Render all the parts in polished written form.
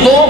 2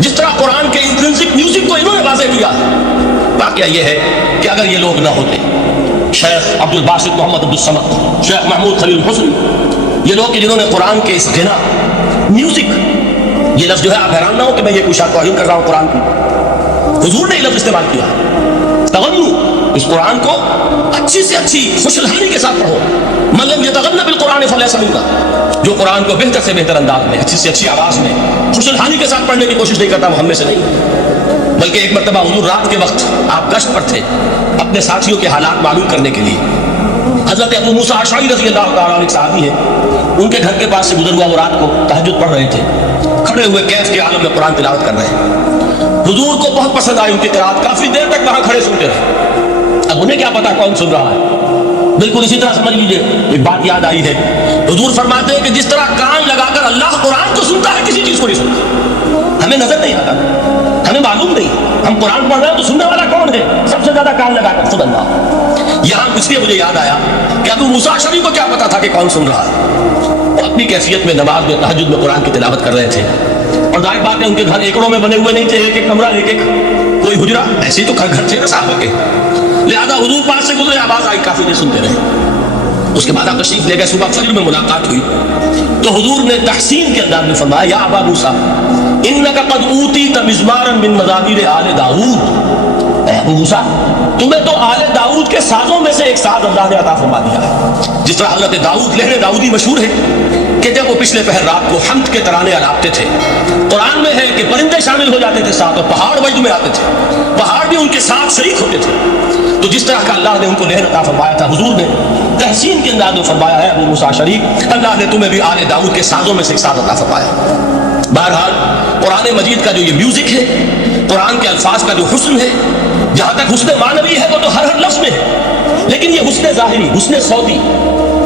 جس طرح قرآن کے انٹرنسک میوزک کو انہوں نے واضح کیا، واقعہ یہ ہے کہ اگر یہ لوگ نہ ہوتے، شیخ عبد الباسط محمد عبد الصمد، شیخ محمود خلیل الحسن، یہ لوگ کہ جنہوں نے قرآن کے اس غنا میوزک، یہ لفظ جو ہے آپ حیران نہ ہو کہ میں یہ کوئی شاید توہین کر رہا ہوں قرآن کی، حضور نے یہ لفظ استعمال کیا، تغنو، اس قرآن کو اچھی سے اچھی خوشحالی کے ساتھ پڑھو، من لم یتغن بالقرآن فلیس منا، جو قرآن کو بہتر سے بہتر انداز میں، اچھی سے اچھی آواز میں، خوشحالی کے ساتھ پڑھنے کی کوشش نہیں کرتا، وہ ہم میں سے نہیں۔ بلکہ ایک مرتبہ حضور رات کے وقت آپ گشت پر تھے اپنے ساتھیوں کے حالات معلوم کرنے کے لیے، حضرت ابو موسیٰ اشعری رضی اللہ تعالیٰ عنہ ایک صحابی ہے، ان کے گھر کے پاس سے گزر ہوا، وہ رات کو تہجد پڑھ رہے تھے، کھڑے ہوئے کیف کے عالم میں قرآن تلاوت کر رہے ہیں، حضور کو بہت پسند آئی ان کی قرات، کافی دیر تک وہاں کھڑے سنتے رہے۔ اب انہیں کیا پتا کون سن رہا ہے، بالکل اسی طرح سمجھ لیجئے ایک بات یاد آئی ہے، حضور فرماتے ہیں کہ جس طرح کان لگا کر اللہ قرآن کو سنتا ہے کسی چیز کو نہیں سنتا، ہمیں نظر نہیں آتا، ہمیں معلوم نہیں، ہم قرآن پڑھ رہے ہیں تو سننے والا کون ہے، سب سے زیادہ کان لگا کر خود اللہ۔ یہاں اس لیے مجھے یاد آیا کہ ابو موسیٰ اشعری کو کیا پتا تھا کہ کون سن رہا ہے، وہ اپنی کیفیت میں نماز میں تہجد میں قرآن کی تلاوت کر رہے تھے، اور ظاہر بات ہے ان کے گھر ایکڑوں میں بنے ہوئے نہیں تھے، ایک ایک کمرہ، ایک ایک کوئی حجرہ، ایسے ہی تو گھر تھے نا صحابہ کے، لہذا حضور پاس سے گزرے، آواز آئی، کافی دیر سنتے رہے۔ اس کے بعد آپ تشریف لے گئے، صبح فجر میں ملاقات ہوئی تو حضور نے تحسین کے انداز میں فرمایا، یا ابا موسیٰ انک قد اوتیت مزمارا من مزامیر آل داؤد، اے ابو موسیٰ تمہیں تو آل داؤد کے سازوں میں سے ایک ساز اللہ نے عطا فرما دیا ہے۔ جس طرح حضرت داؤد، لہر داؤدی مشہور ہے کہ جب وہ پچھلے پہر رات کو حمد کے ترانے الاپتے تھے، قرآن میں ہے کہ پرندے شامل ہو جاتے تھے ساتھ، اور پہاڑ وجد میں آتے تھے، پہاڑ بھی ان کے ساتھ شریک ہوتے تھے، تو جس طرح کا اللہ نے ان کو لہر عطا فرمایا تھا، حضور نے تحسین کے انداز میں فرمایا ہے، ابو موسیٰ اشعری اللہ نے تمہیں بھی آل داؤد کے سازوں میں سے ایک ساز عطا فرمایا۔ بہرحال قرآن مجید کا جو یہ میوزک ہے، قرآن کے الفاظ کا جو حسن ہے، جہاں تک حسن معنوی ہے وہ تو ہر لفظ میں ہے، لیکن یہ حسن ظاہری، حسن صوتی،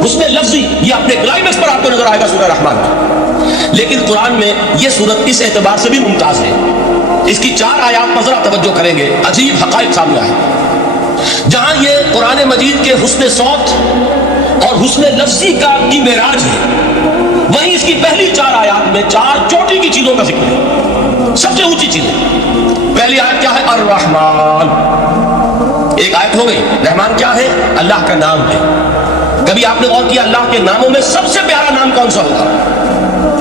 حسن لفظی، یہ اپنے کلائمیکس پر آپ کو نظر آئے گا سورہ رحمان میں۔ لیکن قرآن میں یہ سورت اس اعتبار سے بھی ممتاز ہے، اس کی 4 آیات پر ذرا توجہ کریں گے، عجیب حقائق سامنے آئے۔ جہاں یہ قرآن مجید کے حسن صوت اور حسن لفظی کی معراج ہے، وہیں اس کی پہلی 4 آیات میں 4 چوٹی کی چیزوں کا ذکر ہے، سب سے اونچی چیزیں۔ پہلی آیت کیا ہے؟ الرحمن، ایک آیت ہو گئی۔ رحمان کیا ہے؟ اللہ کا نام ہے۔ کبھی آپ نے غور کیا اللہ کے ناموں میں سب سے پیارا نام کون سا ہوگا؟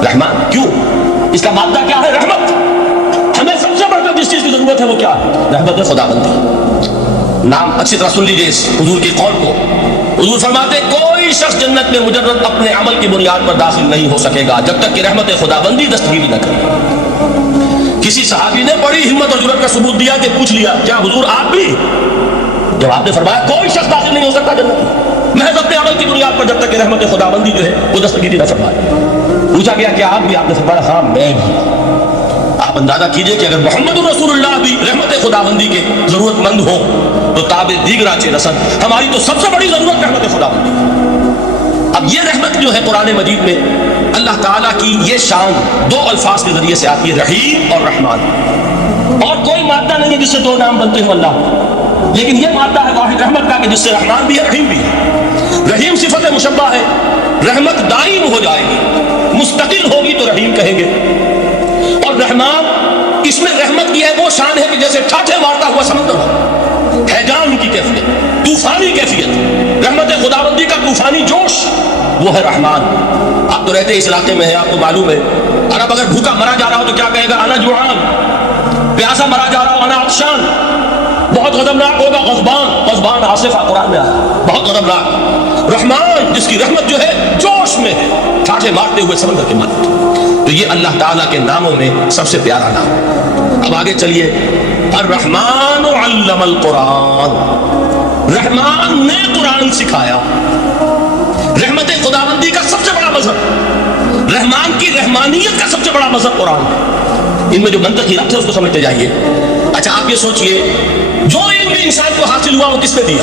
رحمان۔ کیوں؟ اس کا مادہ کیا ہے؟ رحمت۔ ہمیں سب سے بڑھ کر جس چیز کی ضرورت ہے وہ کیا ہے؟ رحمت خداوندی۔ نام اچھی طرح سن لیجیے اس حضور کی قول کو۔ حضور فرماتے کوئی شخص جنت میں مجرد اپنے عمل کی بنیاد پر داخل نہیں ہو سکے گا جب تک کہ رحمت خداوندی دستگیری نہ کرے۔ کسی صحابی نے بڑی ہمت اور جرأت کا ثبوت دیا کہ پوچھ لیا کیا حضور آپ بھی؟ جب آپ نے فرمایا کوئی شخص داخل نہیں ہو سکتا جنت میں محض اپنے عمل کی بنیاد پر جب تک کہ رحمت خداوندی جو ہے وہ دستگیری نہ فرمائے۔ پوچھا گیا کہ آپ بھی؟ آپ نے فرمایا ہاں میں بھی۔ آپ اندازہ کیجئے کہ اگر محمد رسول اللہ بھی رحمت خداوندی کے ضرورت مند ہو تو تابع دیگر چہ رسد، ہماری تو سب سے بڑی ضرورت رحمت خداوندی۔ اب یہ رحمت جو ہے قرآن مجید میں اللہ تعالیٰ کی یہ شان 2 الفاظ کے ذریعے سے آتی ہے، رحیم اور رحمان۔ اور کوئی مادہ نہیں ہے جس سے 2 نام بنتے ہوں اللہ، لیکن یہ مادہ ہے واحد رحمت کا کہ جس سے رحمان بھی ہے رحیم بھی ہے۔ رحیم صفت مشبہ ہے، رحمت دائم ہو جائے گی، مستقل ہوگی تو رحیم کہیں گے، اور رحمان اس میں رحمت کی ہے وہ شان ہے کہ جیسے ٹھاٹھے مارتا ہوا سمندر ہو، ہیجان کی کیفیت، طوفانی کیفیت، رحمت خداوندی کا طوفانی جوش، وہ ہے رحمان۔ آپ تو رہتے اس علاقے میں ہیں، آپ کو معلوم ہے عرب اگر بھوکا مرا جا رہا ہو تو کیا کہے گا؟ انا جوعان۔ پیاسا مرا جا رہا ہو انا عطشان۔ بہت غضبناک ہوگا غضبان، غضبان آصفہ قرآن میں آیا، بہت غضبناک۔ رحمان جس کی رحمت جو ہے جوش میں ہے، ٹھاٹھے مارتے ہوئے سمندر کے مانند۔ تو یہ اللہ تعالیٰ کے ناموں میں سب سے پیارا نام۔ اب آگے چلیے، الرحمن علم القرآن، رحمان نے قرآن سکھایا۔ رحمت خداوندی کا سب سے بڑا مذہب، رحمان کی رحمانیت کا سب سے بڑا مذہب قرآن ہے۔ ان میں جو منطقی ربط ہے اس کو سمجھتے جائیے۔ اچھا آپ یہ سوچئے جو علم انسان کو حاصل ہوا وہ کس نے دیا؟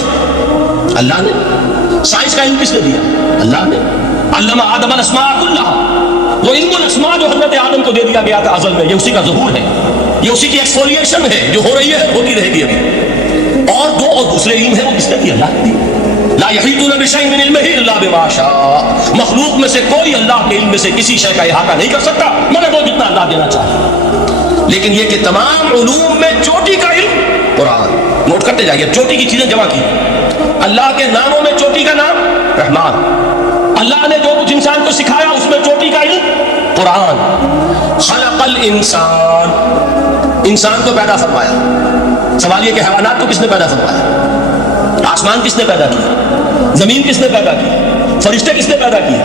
اللہ نے۔ سائنس کا علم کس نے دیا؟ اللہ نے۔ علم آدم الاسماء کلھا، وہ علم الاسماء جو حضرت آدم کو دے دیا گیا تھا ازل میں، یہ اسی کا ظہور ہے، یہ اسی کی ایکسفولیشن ہے جو ہو رہی ہے، ہوتی رہے گی ابھی۔ اور 2 اور دوسرے علم ہے وہ کس نے دی؟ اللہ نے دی۔ لا یحیطون بشیء من علمہ الا بما شاء، مخلوق میں سے کوئی اللہ کے علم میں سے کسی شے کا احاطہ نہیں کر سکتا مگر وہ جتنا اللہ دینا چاہے۔ لیکن یہ کہ تمام علوم میں چوٹی کا علم قرآن، نوٹ کرتے جائیے، چوٹی کی چیزیں جمع کی۔ اللہ کے ناموں میں چوٹی کا نام رحمان، اللہ نے جو کچھ انسان کو سکھایا اس میں چوٹی کا علم قرآن۔ خلق الانسان، انسان کو پیدا فرمایا۔ سوال یہ کہ حیوانات کو کس نے پیدا فرمایا؟ آسمان کس نے پیدا کیا؟ زمین کس نے پیدا کی؟ فرشتے کس نے پیدا کیے؟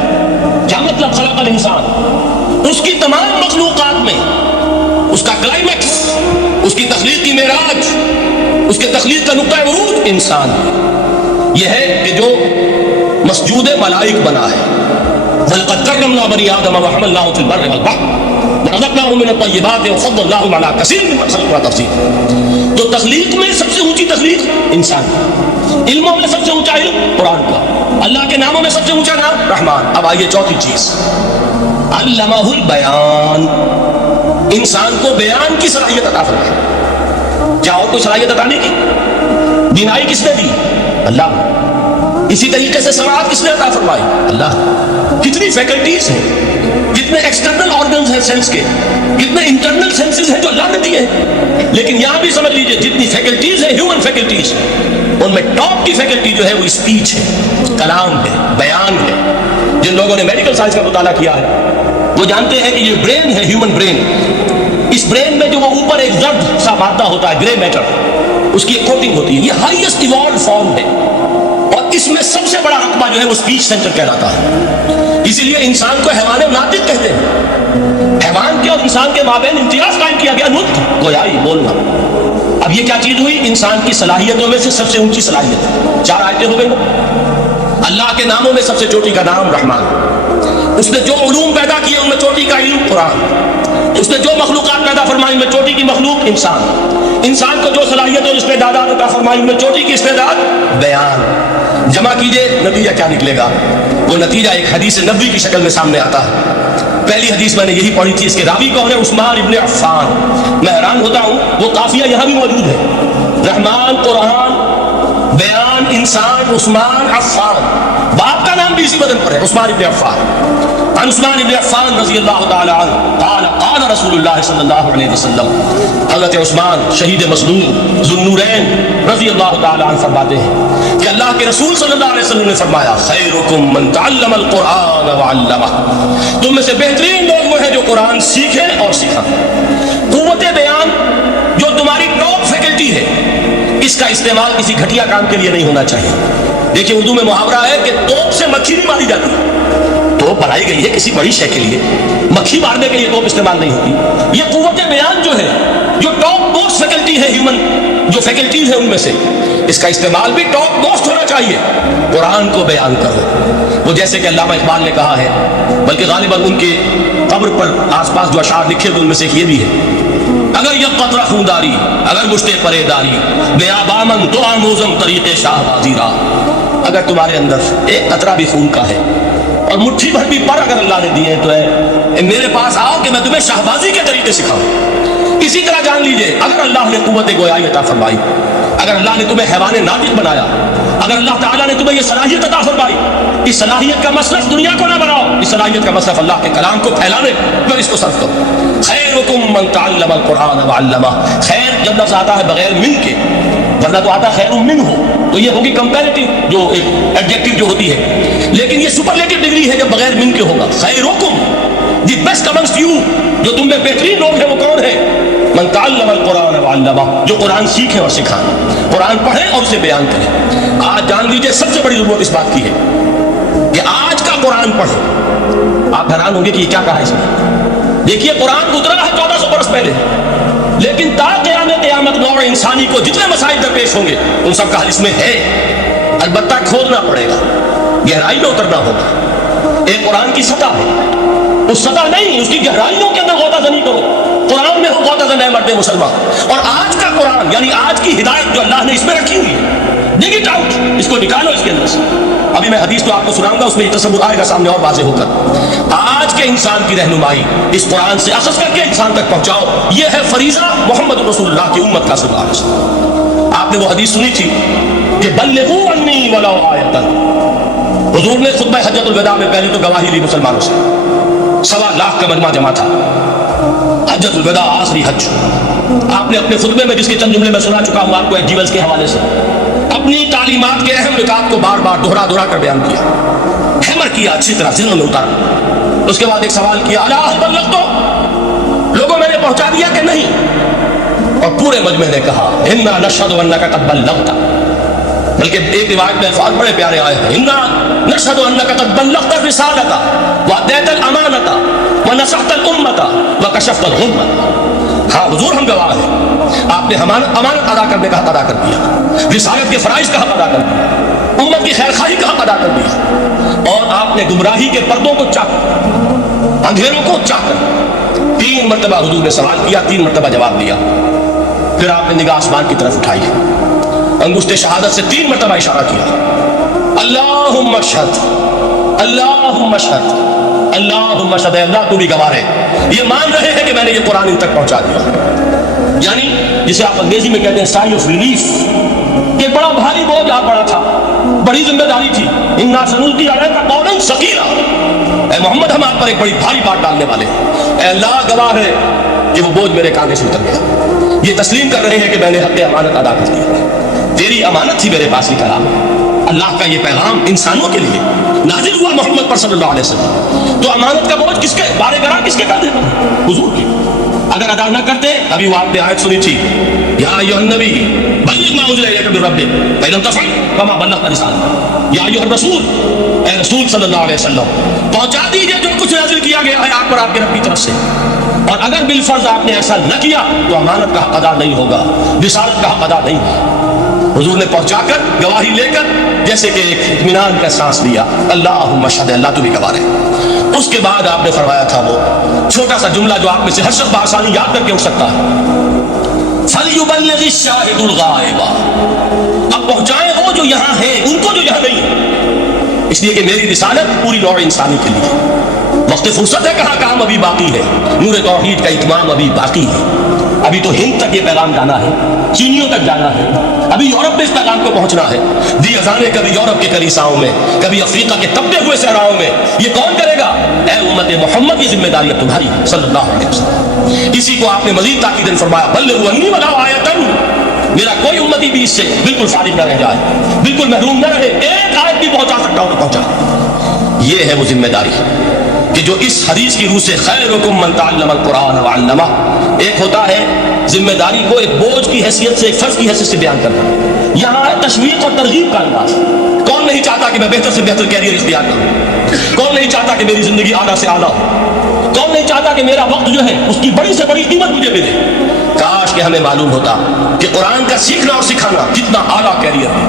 کیا مطلب خلق الانسان؟ اس کی تمام مخلوقات میں اس کا کلائمیکس، اس کی تخلیق کی معراج، اس کے تخلیق کا نقطہ عروج انسان یہ ہے کہ جو مسجود ملائک بنا ہے۔ وَلَقَدْ كَرَّمْنَا بَنِي آدَمَ وَحَمَلْنَاهُمْ فِي الْبَرِّ وَالْبَحْرِ وَرَزَقْنَاهُم مِّنَ الطَّيِّبَاتِ وَفَضَّلْنَاهُمْ عَلَىٰ كَثِيرٍ مِّمَّنْ خَلَقْنَا تَفْضِيلًا۔ تو تخلیق میں سب سے اونچی تخلیق انسان، علموں میں سب سے اونچا علم قرآن کا، اللہ کے ناموں میں سب سے اونچا نام رحمان۔ اب آئیے چوتھی چیز، علمہ البیان، انسان کو بیان کی صلاحیت عطا فرمائی۔ کیا اور کوئی صلاحیت عطا نہیں کی؟ بینائی کس نے دی؟ اللہ۔ اسی طریقے سے سماعت کس نے عطا فرمائی؟ اللہ۔ کتنی فیکلٹیز ہیں، کتنے ایکسٹرنل آرگنز ہیں سینس کے، کتنے انٹرنل سینسز ہیں جو اللہ نے دیے ہیں۔ لیکن یہاں بھی سمجھ لیجئے جتنی فیکلٹیز ہیں ہیومن فیکلٹیز، ان میں ٹاپ کی فیکلٹی جو ہے وہ اسپیچ ہے، کلام ہے، بیان ہے۔ جن لوگوں نے میڈیکل سائنس کا مطالعہ کیا ہے وہ جانتے ہیں کہ یہ برین ہے، ہیومن برین، اس برین میں جو وہ اوپر ایک زرد سا مادہ ہوتا ہے، گرے میٹر، اس کی ایک کوٹنگ ہوتی ہے، یہ ہائیسٹ ایوالوڈ فارم ہے، اور اس میں سب سے بڑا رقبہ جو ہے وہ اسپیچ سینٹر کہلاتا ہے۔ اسی لیے انسان کو حیوان ناطق کہتے ہیں۔ حیوان کے اور انسان کے مابین امتیاز قائم کیا گیا، نطق، گویائی، بولنا۔ اب یہ کیا چیز ہوئی؟ انسان کی صلاحیتوں میں سے سب سے اونچی صلاحیت، 4 آیتیں ہو گئی۔ اللہ کے ناموں میں سب سے چوٹی کا نام رحمان، اس نے جو علوم پیدا کیے ان میں چوٹی کا علم قرآن، اس نے جو مخلوقات پیدا فرمائی ان میں چوٹی کی مخلوق انسان، انسان کو جو صلاحیت اور استعدادات عطا فرمائی ان میں چوٹی کی استعداد بیان۔ جمع کیجئے، نتیجہ کیا نکلے گا؟ وہ نتیجہ ایک حدیث نبوی کی شکل میں سامنے آتا ہے۔ پہلی حدیث میں نے یہی پڑھی تھی، اس کے راوی کون ہے؟ عثمان ابن عفان۔ میں حیران ہوتا ہوں وہ قافیہ یہاں بھی موجود ہے، رحمان، قرآن، بیان، انسان، عثمان، عفان، باپ کا نام بھی اسی وزن پر ہے، عثمان ابن عفان۔ عن عثمان ابن عفان رضی اللہ تعالی عنہ قال قال رسول اللہ صلی اللہ علیہ وسلم، حضرت عثمان شہید مظلوم ذو النورین رضی اللہ تعالی عنہ فرماتے ہیں کہ اللہ کے رسول صلی اللہ علیہ وسلم نے فرمایا، خیرکم من تعلم القرآن وعلمہ، تم میں سے بہترین لوگ وہ ہیں جو قرآن سیکھیں اور سکھائیں۔ قوت بیان جو تمہاری ٹاپ فیکلٹی ہے، اس کا استعمال کسی گھٹیا کام کے لیے نہیں ہونا چاہیے۔ دیکھیے اردو میں محاورہ ہے کہ توپ سے مکھی نہیں ماری جاتی، توپ بنائی گئی ہے کسی بڑی شے کے لیے، مکھی مارنے کے لیے توپ استعمال نہیں ہوتی۔ یہ قوت بیان جو ہے، جو ٹاپ موسٹ فیکلٹی ہے ہیومن جو فیکلٹیز ہیں ان میں سے، اس کا استعمال بھی ٹاپ موسٹ ہونا چاہیے۔ قرآن کو بیان کرو، وہ جیسے کہ علامہ اقبال نے کہا ہے، بلکہ غالباً ان کے قبر پر آس پاس جو اشعار لکھے ہوئے ان میں سے ایک یہ بھی ہے، اگر یک قطرہ خونداری، اگر مشتے پرے داری، بیابامن تو آموزم طریق شاہ بازی را، اگر تمہارے اندر ایک قطرہ بھی خون کا ہے اور مٹھی بھر بھی پر اگر اللہ نے دیے تو ہے میرے پاس آؤ کہ میں تمہیں شہبازی کے طریقے سکھاؤں۔ اسی طرح جان لیجئے اگر اللہ نے قوت گویائی عطا فرمائی، اگر اللہ نے تمہیں حیوان ناطق بنایا، اگر اللہ تعالیٰ نے تمہیں یہ صلاحیت عطا فرمائی، اس صلاحیت کا مصرف دنیا کو نہ بناؤ، اس صلاحیت کا مصرف اللہ کے کلام کو پھیلانے پر اس کو صرف کرو۔ خیرکم من تعلم القرآن وعلمہ، خیر جب لفظ آتا ہے بغیر من کے، ورنہ تو آتا خیر من ہو تو یہ ہوگی کمپیریٹیو جو ایک ایڈجیکٹو جو ہوتی ہے، لیکن یہ سپرلیٹو ڈگری ہے جب بغیر من کے ہوگا۔ خیرکم، دی بیسٹ امنگسٹ یو، جو تم میں بہترین لوگ ہیں وہ کون ہیں؟ من تعلم القرآن وعلمہ، جو قرآن سیکھیں اور سکھائیں، قرآن پڑھیں اور اسے بیان کریں۔ آج جان لیجیے سب سے بڑی ضرورت اس بات کی ہے کہ آج کا قرآن پڑھیں۔ آپ حیران ہوں گے کہ یہ کیا کہا ہے اس میں؟ دیکھیے قرآن اترا ہے 1400 برس پہلے، لیکن تا قیامت نوع انسانی کو جتنے مسائل درپیش ہوں گے ان سب کا حل اس میں ہے، البتہ کھولنا پڑے گا، گہرائی میں اترنا ہوگا۔ ایک قرآن کی سطح ہے، اس سطح نہیں، اس کی گہرائیوں کے اندر غوطہ زنی کرو۔ قرآن میں ہو غوطہ زن ہے مرد مسلمان، اور آج کا قرآن یعنی آج کی ہدایت جو اللہ نے اس میں رکھی ہوئی ہے، ڈگ اٹ آؤٹ، اس کو نکالو اس کے اندر سے۔ ابھی میں حدیث تو آپ کو سناؤں گا، اس میں یہ تصور آئے گا سامنے اور واضح ہو کر۔ آج کے انسان کی رہنمائی اس قرآن سے اخذ کر کے انسان تک پہنچاؤ، یہ ہے فریضہ محمد رسول اللہ کی امت کا صلی اللہ علیہ وسلم۔ آپ نے وہ حدیث سنی تھی کہ کہ بلغوا عنی ولو آیۃ۔ حضور نے خطبہ حجۃ الوداع میں پہلے تو گواہی لی مسلمانوں سے، 1.25 لاکھ کا مجمع جمع تھا، حجۃ الوداع آخری حج۔ آپ نے اپنے خطبے میں جس کے چند جملے میں سنا چکا ہوں آپ کو ایجیولس کے حوالے سے، اپنی تعلیمات کے اہم نکات کو بار بار دہرا کر بیان کیا، ہیمر کیا، اچھی طرح ذہن میں اتارا۔ اس کے بعد ایک سوال کیا، الا بلغت، لوگوں میں نے پہنچا دیا کہ نہیں؟ اور پورے مجمع نے کہا انا نشهد انک قد بلغت، بلکہ ایک روایت میں الفاظ بڑے پیارے آئے ہیں، انا نشهد انک قد بلغت الرسالۃ وادیت الامانۃ ونصحت الامۃ وکشفت الغمۃ۔ ہاں حضور ہم گواہ ہیں، آپ نے امانت ادا کرنے کا حق ادا کر دیا، رسالت کے فرائض کا حق ادا کر دیا، امت کی خیر خواہی کا حق ادا کر دیا، اور آپ نے گمراہی کے پردوں کو چاک کر، اندھیروں کو چاک کر۔ 3 مرتبہ حضور نے سوال کیا، 3 مرتبہ جواب دیا، پھر آپ نے نگاہ آسمان کی طرف اٹھائی، انگشت شہادت سے 3 مرتبہ اشارہ کیا، اللہم اشہد، اللہم اشہد، اللہم اشہد، اے اللہ تو بھی گواہ ہے، یہ مان رہے ہیں کہ میں نے یہ قرآن ان تک پہنچا دیا۔ یعنی جسے آپ انگریزی میں کہتے ہیں سائی آف ریلیف، کہ بڑا بھاری بوجھ آپ پڑا تھا، بڑی ذمہ داری تھی، انا سنلقی علیک قولا ثقیلا، اے محمد ہم آپ پر ایک بڑی بھاری بات ڈالنے والے ہیں، اے اللہ گواہ ہے کہ وہ بوجھ میرے کاندھے سے اتر گیا، یہ تسلیم کر رہے ہیں کہ میں نے حق امانت ادا کر دی، تیری امانت تھی میرے پاس یہ کلام، اللہ کا یہ پیغام انسانوں کے لیے نازل ہوا محمد پر صلی اللہ علیہ وسلم، تو امانت کا بوجھ کس کے بارے گراں کس کے کاندھے پر؟ حضور کی۔ اگر ادا نہ کرتے، ابھی وہ آپ نے آیت سنی تھی، یا ایھا النبی بلغ ما انزل الیک من ربک فإن لم تفعل فما بلغت رسالتہ، یا ایھا الرسول، اے رسول صلی اللہ علیہ وسلم پہنچا دیجئے جو کچھ نازل کیا گیا ہے آپ پر آپ کے رب کی طرف سے، اور اگر بالفرض آپ نے ایسا نہ کیا تو امانت کا حق ادا نہیں ہوگا، رسالت کا حق ادا نہیں ہوگا۔ حضور نے پہنچا کر گواہی لے کر جیسے کہ ایک اطمینان کا سانس لیا، اللہم اشہد، اللہ تو بھی گواہ ہے۔ اس کے بعد آپ نے فرمایا تھا وہ چھوٹا سا جملہ جو آپ میں سے ہر شخص بآسانی یاد کر کے اٹھ سکتا ہے، فَلْيُبَلِّغِ الشَّاهِدُ الْغَائِبَ، اب پہنچائیں وہ جو یہاں ہیں ان کو جو یہاں نہیں ہے، اس لیے کہ میری رسالت پوری نوع انسانی کے لیے، وقت فرصت ہے، کہاں کام ابھی باقی ہے، نور توحید کا اتمام ابھی باقی ہے، ابھی تو ہند تک یہ پیغام جانا ہے، چینیوں تک جانا ہے، ابھی یورپ میں اس پیغام کو پہنچنا ہے، دی اذانیں کبھی یورپ کے کلیساؤں میں، کبھی افریقہ کے تپتے ہوئے صحراؤں میں، یہ کون کرے گا؟ اے امت محمد کی ذمہ داری ہے تمہاری صلی اللہ علیہ وسلم۔ اسی کو آپ نے مزید تاکیداً فرمایا، بلغوا عنی ولو آیۃ، میرا کوئی امتی بھی اس سے بالکل فارغ نہ رہ جائے، بالکل محروم نہ رہے، ایک آیت بھی پہنچا سکتا ہوں تو پہنچا۔ یہ ہے وہ ذمہ داری کہ جو اس حدیث کی روح سے خیرکم من تعلم القرآن وعلمہ، ایک ہوتا ہے ذمہ داری کو ایک بوجھ کی حیثیت سے، ایک فرض کی حیثیت سے بیان کرنا، یہاں ہے تشویق اور ترغیب کا انداز۔ کون نہیں چاہتا کہ میں بہتر سے بہتر کیریئر اختیار کروں؟ کون نہیں چاہتا کہ میری زندگی اعلیٰ سے اعلیٰ ہو؟ کون نہیں چاہتا کہ میرا وقت جو ہے اس کی بڑی سے بڑی قیمت مجھے ملے؟ کاش کہ ہمیں معلوم ہوتا کہ قرآن کا سیکھنا اور سکھانا کتنا اعلیٰ کیریئر ہے،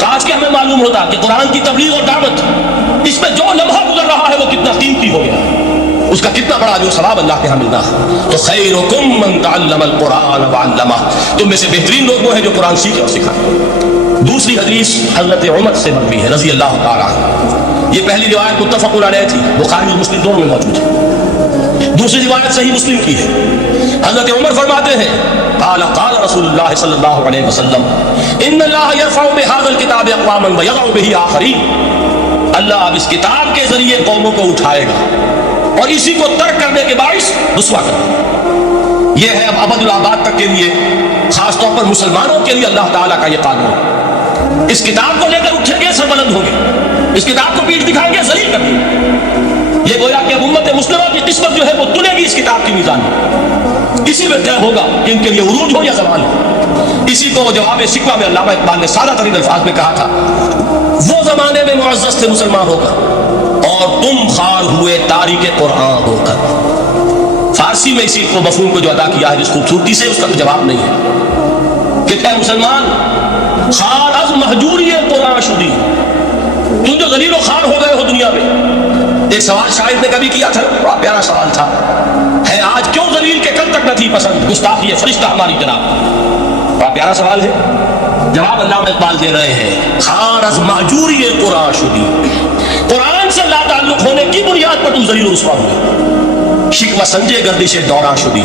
کاش کہ ہمیں معلوم ہوتا کہ قرآن کی تبلیغ اور دعوت، اس میں جو لمحہ گزر رہا ہے وہ کتنا قیمتی ہو گیا، اس کا کتنا بڑا جو ثواب اللہ کے ہاں ملنا ہے۔ تو خیرکم من تعلم القرآن وعلمہ، تم میں سے بہترین لوگ وہ ہیں جو قرآن سیکھے اور سکھائے۔ دوسری حدیث حضرت عمر سے مروی ہے رضی اللہ تعالیٰ عنہ، یہ پہلی روایت متفق علیہ تھی، بخاری اور مسلم دونوں میں موجود ہے، دوسری روایت صحیح مسلم کی ہے۔ حضرت عمر فرماتے ہیں، قال قال رسول اللہ صلی اللہ علیہ وسلم، ان اللہ یرفع بهذا الکتاب اقواما ویضع به آخرین، اللہ اب اس کتاب کے ذریعے قوموں کو اٹھائے گا اور اسی کو ترک کرنے کے باعث رسوا کرے گا۔ یہ ہے اب ابد الآباد تک کے لیے، خاص طور پر مسلمانوں کے لیے اللہ تعالیٰ کا یہ قانون، اس کتاب کو لے کر اٹھیں گے، سربلند ہوں گے، اس کتاب کو پیٹھ دکھائیں گے، ذلیل کر دیں گے۔ یہ گویا کہ امت مسلمہ کی قسمت جو ہے وہ تلے گی اس کتاب کی میزان میں، اسی میں طے ہوگا کہ ان کے لیے عروج ہو یا زوال ہو۔ اسی کو جواب شکوہ میں علامہ اقبال نے سادہ ترین الفاظ میں کہا تھا، وہ زمانے میں معزز تھے مسلمان ہو کر اور تم خار ہوئے تاریک قرآن ہو کر۔ فارسی میں اسی کو مفہوم کو جو ادا کیا ہے جس خوبصورتی سے، اس کا جواب نہیں ہے کہ اے مسلمان، خار از مہجوری قرآن شدی، تم جو ذلیل و خوار ہو گئے ہو دنیا میں۔ ایک سوال شاعر نے کبھی کیا تھا، بڑا پیارا سوال تھا، ہے آج کیوں ذلیل کے کل تک نہ تھی پسند گستاخی فرشتہ ہماری جناب، بڑا پیارا سوال ہے۔ جواب علامہ اقبال دے رہے ہیں، خار از مہجوری قرآن شدی، قرآن سے لا تعلق ہونے کی بنیاد پر تم ذلیل و رسوا ہوئے، شکوہ سنجے گردش دوران شدی،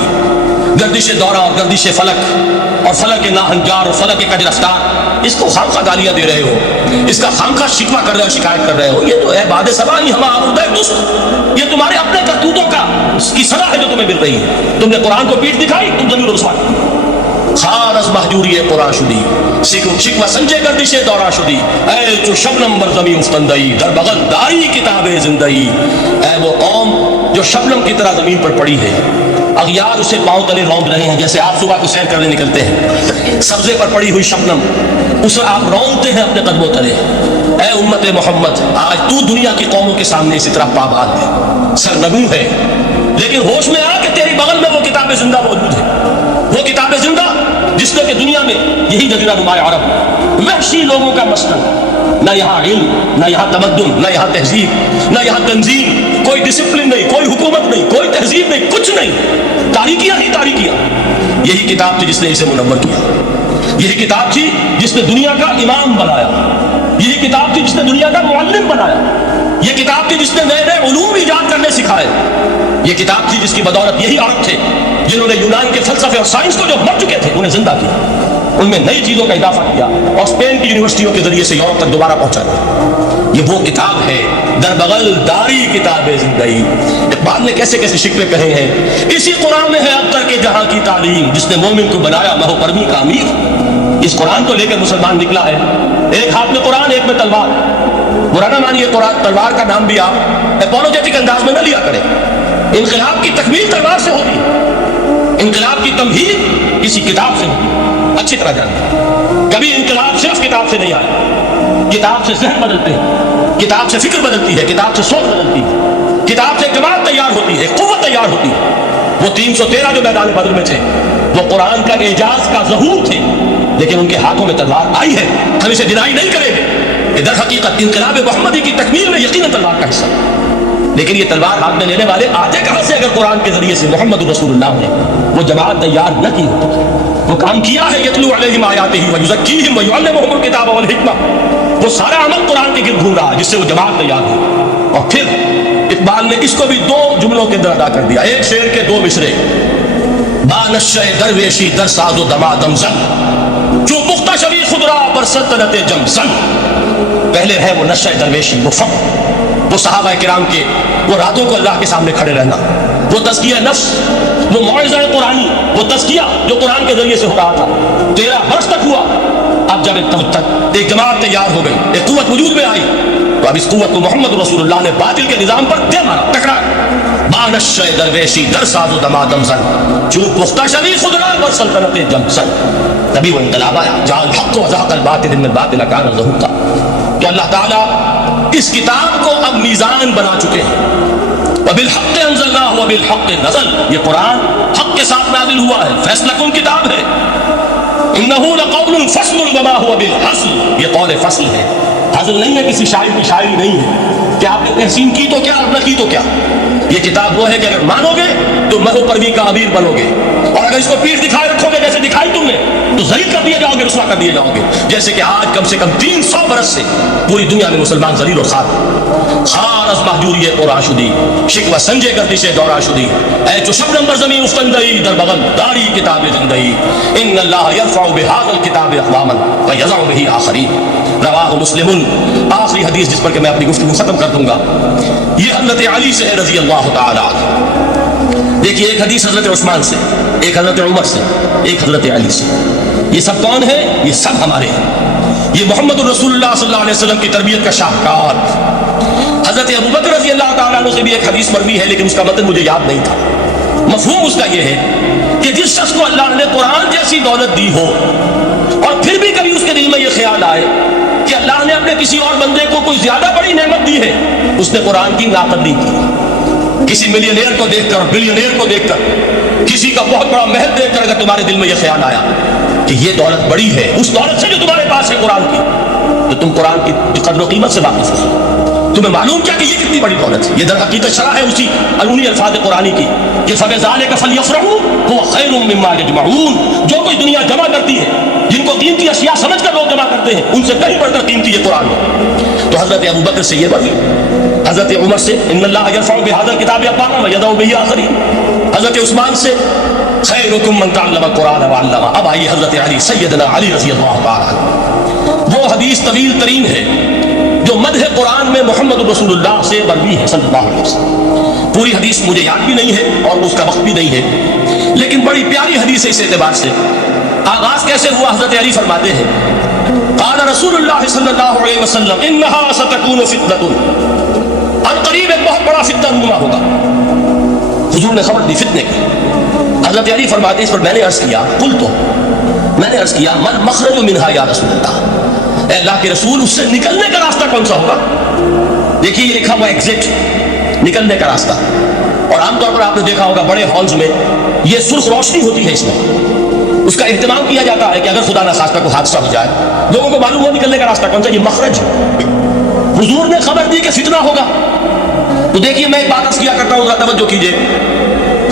گردش دورہ اور گردش فلک اور فلک ناہنجار اور فلک کجرفتار، اس کو خامخواہ گالیاں دے رہے ہو، اس کا خامخواہ شکوہ کر رہے ہو، شکایت کر رہے ہو، یہ تو ہے باد سبانی ہما آمودہ دوست، یہ تمہارے اپنے کرتوتوں کا اس کی سزا ہے جو تمہیں مل رہی ہے۔ تم نے قرآن کو پیٹھ دکھائی، تم ضمیر رسوا خار از محجوری قرآن شدی، شکوہ سنجے گردش دورہ شدی، اے جو شبنم بر زمین افتندئی، در بغل داری کتاب زندئی، اے وہ قوم جو شبنم کی طرح زمین پر پڑی ہے، اغیار اسے پاؤں تلے روند رہے ہیں، جیسے آپ صبح کو سیر کرنے نکلتے ہیں، سبزے پر پڑی ہوئی شبنم اسے آپ روندتے ہیں اپنے قدموں تلے۔ اے امت محمد، آج تو دنیا کی قوموں کے سامنے اسی طرح پابند ہے، سرنگوں ہے، لیکن ہوش میں آ کہ تیری بغل میں وہ کتاب زندہ موجود ہے، وہ کتاب زندہ جس نے کہ دنیا میں یہی جزیرہ نمائے عرب وحشی لوگوں کا مسکن، نہ یہاں علم، نہ یہاں تمدن، نہ یہاں تہذیب، نہ یہاں تنظیم، کوئی ڈسپلن نہیں، کوئی حکومت نہیں، کوئی تہذیب نہیں، کچھ نہیں، تاریکیاں ہی تاریکیاں۔ یہی کتاب تھی جس نے اسے منور کیا، یہی کتاب تھی جس نے دنیا کا امام بنایا، یہی کتاب تھی جس نے دنیا کا معلم بنایا، یہ کتاب تھی جس نے نئے نئے علوم ایجاد کرنے سکھائے، یہ کتاب تھی جس کی بدولت یہی عرب تھے جنہوں نے یونان کے فلسفے اور سائنس کو جو مر چکے تھے انہیں زندہ کیا، ان میں نئی چیزوں کا اضافہ کیا اور اسپین کی یونیورسٹیوں کے ذریعے سے یورپ تک دوبارہ پہنچایا۔ یہ وہ کتاب ہے، در بغل داری کتاب زندگی۔ اقبال نے کیسے کیسے شکوے کہے ہیں، اسی قرآن میں ہے ابتر کے جہاں کی تعلیم، جس نے مومن کو بنایا مہو پرمی کا امیر۔ اس قرآن کو لے کر مسلمان نکلا ہے، ایک ہاتھ میں قرآن، ایک میں تلوار۔ برا نہ مانیے قرآن تلوار کا نام بھی آپ اپولوجیٹک انداز میں نہ لیا کریں، انقلاب کی تکمیل تلوار سے ہوتی ہے، انقلاب کی تمہید کسی کتاب سے ہوتی ہے، اچھی طرح جانتے ہیں۔ کبھی انقلاب صرف کتاب سے نہیں آیا، کتاب سے ذہن بدلتے ہیں، کتاب سے فکر بدلتی ہے، کتاب سے سوچ بدلتی ہے، کتاب سے جماعت تیار ہوتی ہے، قوت تیار ہوتی ہے۔ وہ 313 جو میدان بدر میں تھے وہ قرآن کا اعجاز کا ظہور تھے، لیکن ان کے ہاتھوں میں تلوار آئی ہے، ہم اسے ڈینائی نہیں کریں گے کہ در حقیقت انقلاب محمدی کی تکمیل میں یقیناً تلوار کا حصہ ہے۔ لیکن یہ تلوار ہاتھ میں لینے والے آتے کہاں سے؟ اگر قرآن کے ذریعے سے محمد رسول اللہ نے وہ جماعت تیار نہ کی ہو، وہ کام کیا ہے، یتلو علیہم آیاتہ ویزکیہم ویعلمہم الکتاب والحکمہ، وہ سارا عمل قرآن کے گرد گھوم رہا ہے جس سے وہ جماعت تیار ہو۔ اور پھر اقبال نے اس کو بھی دو جملوں کے اندر ادا کر دیا، ایک شعر کے دو مصرے، با نشہ درویشی در ساز و دمادم زن، جو پختہ شوی خود را بر سلطنت جم زن۔ پہلے ہے وہ نشہ درویشی، وہ فقر، وہ صحابہ کرام کے وہ راتوں کو اللہ کے سامنے کھڑے رہنا، وہ تزکیہ نفس، وہ موعظہ قرآنی، وہ تزکیہ جو قرآن کے ذریعے سے ہو رہا تھا 13 برس تک ہوا۔ اب جب ایک جماعت تیار ہو گئی، ایک قوت وجود میں آئی، تو اب اس قوت کو محمد رسول اللہ نے باطل کے نظام پر دے مارا، ٹکرایا۔ بانش درویشی در ساز و دمادم زن، چوب پختہ شوی خود را بر سلطنت جم زن۔ تبھی وہ انقلاب آیا، جعل الحق وزهق الباطل ان الباطل کان زهوقا۔ تو اللہ تعالیٰ اس کتاب کو اب میزان بنا چکے ہیں، وبالحق انزلناہ وبالحق نزل، یہ قرآن حق کے ساتھ نازل ہوا ہے، فیصلہ کن کتاب ہے۔ انہ لقول فصل وما هو بالحزل، یہ قول فصل ہے، حزل نہیں ہے، کسی شاعر کی شاعری نہیں ہے کہ آپ نے تحسین کی تو کیا اور نہ کی تو کیا۔ یہ کتاب وہ ہے کہ اگر مانو گے تو مہو پروی کا امیر بنو گے، اور اگر اس کو پیٹھ دکھائے رکھو گے جیسے دکھائی تم نے تو ذلیل کر دیے جاؤ گے، رسوا کر دیے جاؤ گے، جیسے کہ آج کم سے کم 300 برس سے پوری دنیا میں مسلمان ذلیل اور خار از محجوری قرآن شدی، شکوہ سنجے گردش دورہ شدی، اے جو شب نمبر زمین افتندئی، در بغل داری کتاب زندئی، ان اللہ یرفع بہذا الکتاب اقواما ویضع بہ آخرین، رواہ مسلم۔ آخری حدیث جس پر کہ میں اپنی گفتگو ختم کر دوں گا، یہ حضرت علی سے ہے رضی اللہ تعالی عنہ۔ دیکھیے ایک حدیث حضرت عثمان سے، ایک حضرت عمر سے، ایک حضرت علی سے۔ یہ سب کون ہیں؟ یہ سب ہمارے ہیں، یہ محمد الرسول اللہ صلی اللہ علیہ وسلم کی تربیت کا شاہکار۔ حضرت ابوبکر رضی اللہ تعالیٰ عنہ سے بھی ایک حدیث مروی ہے، لیکن اس کا متن مجھے یاد نہیں تھا۔ مفہوم اس کا یہ ہے کہ جس شخص کو اللہ نے قرآن جیسی دولت دی ہو اور پھر بھی کبھی اس کے دل میں یہ خیال آئے کہ اللہ نے اپنے کسی اور بندے کو کوئی زیادہ بڑی نعمت دی ہے، اس نے قرآن کی ناقدری کی۔ کسی ملینئر کو دیکھ کر، بلینئر کو دیکھ کر، کسی کا بہت بڑا محل دیکھ کر اگر تمہارے دل میں یہ خیال آیا کہ یہ دولت بڑی ہے اس دولت سے جو تمہارے پاس ہے قرآن کی، تو تم قرآن کی قدر و قیمت سے واقف ہو، تمہیں معلوم کیا کہ یہ کتنی بڑی دولت ہے۔ یہ در حقیقت شرح ہے اسی الونی الفاظ قرآنی کی کہ فَبِذَلِكَ فَلْيَفْرَحُوا هُوَ خَيْرٌ مِّمَّا يَجْمَعُونَ، جو کوئی دنیا جمع کرتی ہے، جن کو قیمتی اشیاء سمجھ کر لوگ جمع کرتے ہیں، ان سے کہیں بڑھ کر قیمتی یہ قرآن ہے۔ تو حضرت ابوبکر سے یہ بات، حضرت عمر سے ان اللہ یرفع بہذا الکتاب اقواما ویضع بہ آخرین، حضرت عثمان سے خیرکم من تعلم القرآن وعلمہ. اب آئیے حضرت علی سیدنا علی رضی اللہ تعالیٰ عنہ. وہ حدیث طویل ترین ہے جو مدح قرآن میں محمد رسول اللہ سے مروی ہے صلی اللہ علیہ وسلم. پوری حدیث مجھے یاد بھی نہیں ہے اور اس کا وقت بھی نہیں ہے، لیکن بڑی پیاری حدیث ہے اس اعتبار سے. آغاز کیسے ہوا؟ حضرت علی فرماتے ہیں قال رسول اللہ صلی اللہ علیہ وسلم انہا ستکون فتنۃ، اور قریب ایک بہت بڑا فتنہ رونما ہوگا. حضور نے خبر دی فتنے کی. حضرت علی فرماتے ہیں اس پر میں نے عرض کیا میں نے عرض کیا من مخرج منہا یا رسول اللہ، اے اللہ کے رسول اس سے نکلنے کا راستہ کون سا ہوگا؟ دیکھیے یہ لکھا ہوا ایگزٹ، نکلنے کا راستہ. اور عام طور پر آپ نے دیکھا ہوگا بڑے ہالز میں یہ سرخ روشنی ہوتی ہے، اس میں اس کا اہتمام کیا جاتا ہے کہ اگر خدا نخواستہ کوئی حادثہ ہو جائے لوگوں کو معلوم ہو نکلنے کا راستہ کون سا. یہ مخرج. حضور نے خبر دی کہ فتنہ ہوگا. تو دیکھیے میں ایک بات عرض کیا کرتا ہوں، ذرا توجہ کیجیے.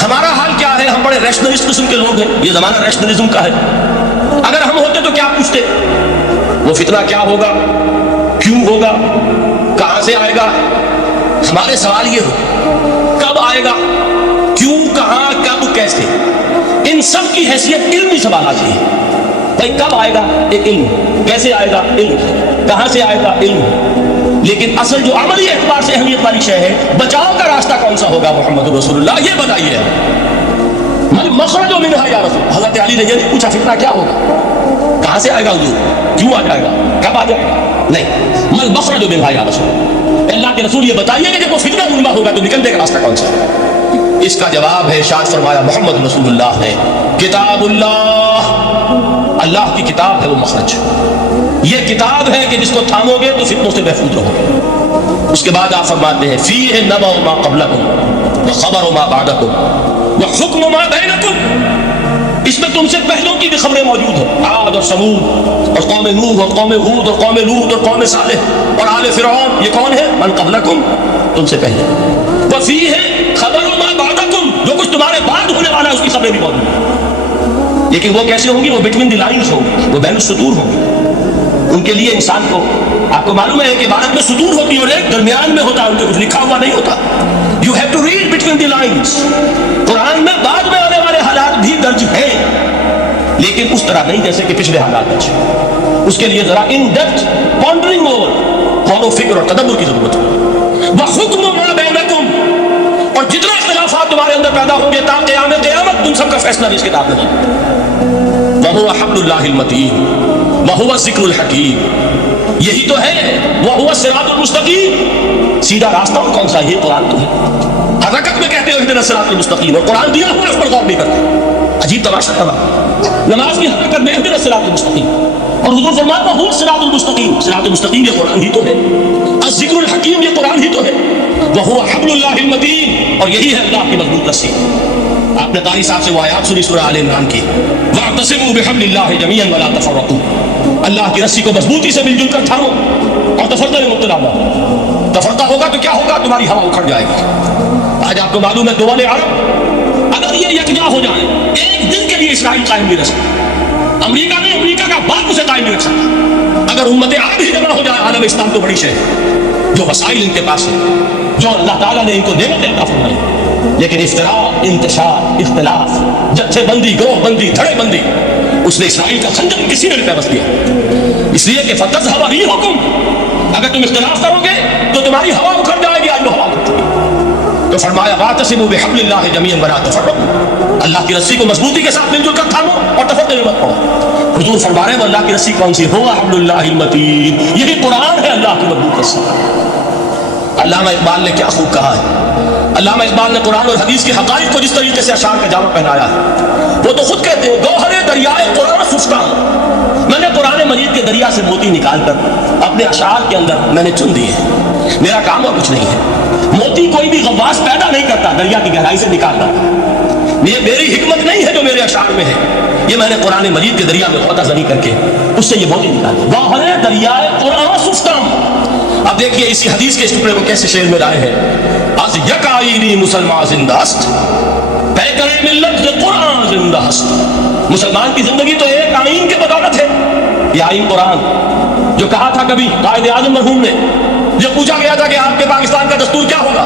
ہمارا حال کیا ہے؟ ہم بڑے ریشنلسٹ قسم کے لوگ ہیں، یہ زمانہ ریشنلزم کا ہے. اگر ہم ہوتے تو کیا پوچھتے؟ وہ فتنہ کیا ہوگا، کیوں ہوگا، کہاں سے آئے گا؟ ہمارے سوال یہ ہو کب آئے گا، کیوں، کہاں، کب، کیسے. ان سب کی حیثیت علمی سوالات کی ہے. بھائی کب آئے گا؟ ایک علم. کیسے آئے گا؟ علم. کہاں سے آئے گا؟ علم. لیکن اصل جو عملی اعتبار سے اہمیت والی شے ہے، بچاؤ کا راستہ کون سا ہوگا محمد رسول اللہ، یہ بتائیے. مخرج منہا یا رسول. حضرت علی نے یہ نہیں پوچھا فتنہ کیا ہوگا، کہاں سے آئے گا حضور، کیوں آ جائے گا، کب آ جائے گا. نہیں، من مخرج منہا یا رسول. اللہ کے رسول یہ بتائیے کہ جب وہ فتنہ رونما ہوگا تو نکلنے کا راستہ کون سا ہے. اس کا جواب ہے، ارشاد فرمایا محمد رسول اللہ نے، کتاب اللہ، اللہ کی کتاب ہے وہ مخرج. یہ کتاب ہے کہ جس کو تھامو گے تو فتنوں سے محفوظ رہو گے. اس کے بعد آپ فرماتے ہیں فیہ نبأ ما قبلکم وخبر ما بعدکم وحکم ما بینکم. اس میں تم سے پہلوں کی بھی خبریں موجود ہیں، عاد اور سمود اور قوم نوح اور قوم ہود اور قوم لوط اور قوم صالح اور آل فرعون. یہ کون ہے؟ من قبلکم، تم سے پہلے. وفیہ خبر ما بعدکم، جو کچھ تمہارے بعد ہونے والا ہے اس کی خبریں بھی موجود ہیں. لیکن وہ کیسے ہوں گی؟ وہ بٹوین دی لائنز ہوں گی، وہ بین السطور ہوں گی. ان کے لیے انسان کو، آپ کو معلوم ہے کہ عبارت میں سطور ہوتی ہے اور ایک درمیان میں ہوتا ہے، ان کے کچھ لکھا ہوا نہیں ہوتا. You have to read between the lines. Quran میں بعد میں آنے والے حالات بھی درج ہیں، لیکن اس طرح نہیں جیسے کہ پچھلے حالات درج ہیں. اس کے لیے ذرا ان ڈیپتھ پونڈرنگ اوور، غور و فکر اور تدبر کی ضرورت ہے. وحکم ما بینکم، اور جتنا اختلافات تمہارے اندر پیدا ہوں گے تا قیام قیامت تم سب کا فیصلہ اس کتاب میں ہے. وہو حبل اللہ المتین وہو الذکر الحکیم. یہی تو ہے وہو الصراط المستقیم. سیدھا راستہ اور کون سا؟ یہ قرآن تو ہے. حرکت میں کہتے ہو اہدنا الصراط المستقیم، اور قرآن دیا ہوا اس پر غور نہیں کرتے. عجیب تماشا تھا. نماز کی حرکت میں اہدنا الصراط المستقیم، اور حضور فرماتا وہو الصراط المستقیم. صراط المستقیم یہ قرآن ہی تو ہے. الذکر الحکیم یہ قرآن ہی تو ہے. وہو حبل اللہ المتین، اور یہی ہے اللہ کی مضبوط رسی. آپ نے قاری صاحب سے وہ آیات سنی سورہ آل عمران کی، وَاعْتَصِمُوا بِحَبْلِ اللَّهِ جَمِيعًا وَلَا تَفَرَّقُوا. اللہ کی رسی کو مضبوطی سے مل جل کر تھامو اور تفرقے میں مبتلا نہ ہو. تفرقہ ہوگا تو کیا ہوگا؟ تمہاری ہوا اکھڑ جائے گی. آج آپ کو معلوم ہے دول عرب اگر یہ یکجا ہو جائیں، ایک دن کے لیے اسرائیل قائم نہیں رہ سکتا. امریکہ نے امریکہ کا باپ اسے قائم نہیں رکھ سکتا. اگر امت عرب ہی جمع ہو جائے، عالم اسلام تو بڑی شے ہے. جو وسائل ان کے پاس ہے، جو اللہ تعالیٰ نے ان کو نعمتیں عطا فرمائی، لیکن افتراء، انتشار، اختلاف، جتھے بندی، گروہ بندی، دھڑے بندی، اس نے اسرائیل کا خنجر کسی نے نہیں پیوست کیا. اس لیے کہ فَتَذْهَبَ رِيحُكُمْ، اگر تم اختلاف کرو گے تو تمہاری ہوا اکھڑ جائے گی. آج وہ ہوا اکھڑ چکی. تو فرمایا وَاعْتَصِمُوا بِحَبْلِ اللَّهِ جَمِيعًا وَلَا تَفَرَّقُوا. اللہ کی رسی کو مضبوطی کے ساتھ مل جل کر تھامو اور تفرقے میں مت پڑو. حضور فرما رہے ہیں اللہ کی رسی کون سی؟ هو حبل اللہ المتین. یہی قرآن ہے اللہ کی مضبوط رسی. علامہ اقبال نے کیا خوب کہا ہے. علامہ اقبال نے قرآن اور حدیث کے حقائق کو جس طریقے سے اشعار کا جامع پہنایا ہے، وہ تو خود کہتے ہیں گوہر دریائے قرآن خفتہ، میں نے قرآن مجید کے دریا سے موتی نکال کر اپنے اشعار کے اندر میں نے چن دیے. میرا کام اور کچھ نہیں ہے. موتی کوئی بھی غواص پیدا نہیں کرتا دریا کی گہرائی سے نکالنا. یہ میری حکمت نہیں ہے جو میرے اشعار میں ہے، یہ میں نے قرآن مجید کے دریا میں غوطہ زنی کر کے اس سے یہ موتی نکالی. گوہر دریائے قرآن خفتہ. اب دیکھیے اسی حدیث کے اس ٹکڑے کو کیسے شعر میں لائے ہیں. از یک آئینی مسلمان زندہ است، پیکر ملت کے قرآن زندہ است. مسلمان کی زندگی تو ایک آئین کے بدولت ہے. یہ آئین قرآن جو کہا تھا کبھی قائد اعظم مرحوم نے، جب پوچھا گیا تھا کہ آپ کے پاکستان کا دستور کیا ہوگا،